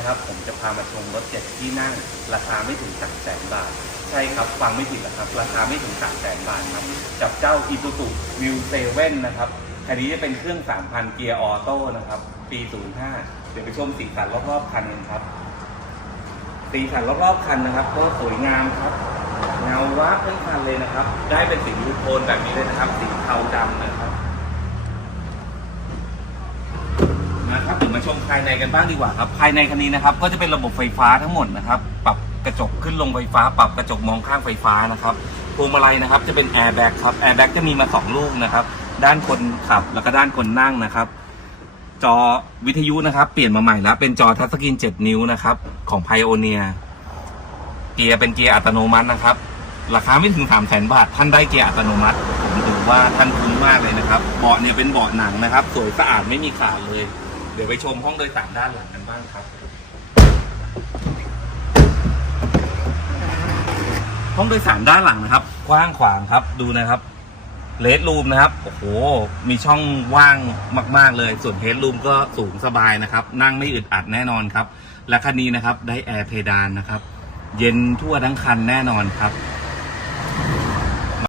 นะครับ ผมจะพามาชมรถเจ็ดที่นั่ง ราคาไม่ถึงสามแสนบาท ใช่ครับ ฟังไม่ผิดนะครับ ราคาไม่ถึงสามแสนบาทครับกับเจ้า Isuzu New 7นนะครับคันนี้จะเป็นเครื่อง 3,000 เกียร์ออโต้นะครับ ปี 05 เดี๋ยวไปชมสีสันรอบๆคันกันครับสีสันรอบๆคันนะครับ ก็สวยงามครับเงาวับทั้งคันเลยนะครับ ได้เป็นสียูโทนแบบนี้เลยนะครับ สีเทาดำนะครับ นะครับเดี๋ ยวมาชมภายในกันบ้างดีกว่าครับ ภายในคันนี้นะครับ ก็จะเป็นระบบไฟฟ้าทั้งหมดนะครับ ปรับกระจกขึ้นลงไฟฟ้า ปรับกระจกมองข้างไฟฟ้านะครับพวงมาลัยนะครับจะเป็นแอร์แบ็กครับ แอร์แบ็กจะมีมาสองลูกนะครับ ด้านคนขับแล้วก็ด้านคนนั่งนะครับ จอวิทยุนะครับ เปลี่ยนมาใหม่แล้ว เป็นจอทัชสกรีน 7 นิ้วนะครับ ของ Pioneer เกียร์เป็นเกียร์อัตโนมัตินะครับ ราคาไม่ถึง3 0 0แสนบาท ท่านได้เกียร์อัตโนมัติ ผมถือว่าท่านคุ้มมากเลยนะครับ เบาะเนี่ยเป็นเบาะหนังนะครับ สวยสะอาดไม่มีขาดเลย เดี๋ยวไปชมห้องโดยสารด้านหลังกันบ้างครับ ห้องโดยสารด้านหลังนะครับ กว้างขวางครับดูนะครับเลดรูมนะครับโอ้โหมีช่องว่างมาก ๆ เลย ส่วนเฮดรูมก็สูงสบายนะครับ นั่งไม่อึดอัดแน่นอนครับ และคันนี้นะครับได้แอร์เพดานนะครับ เย็นทั่วทั้งคันแน่นอนครับ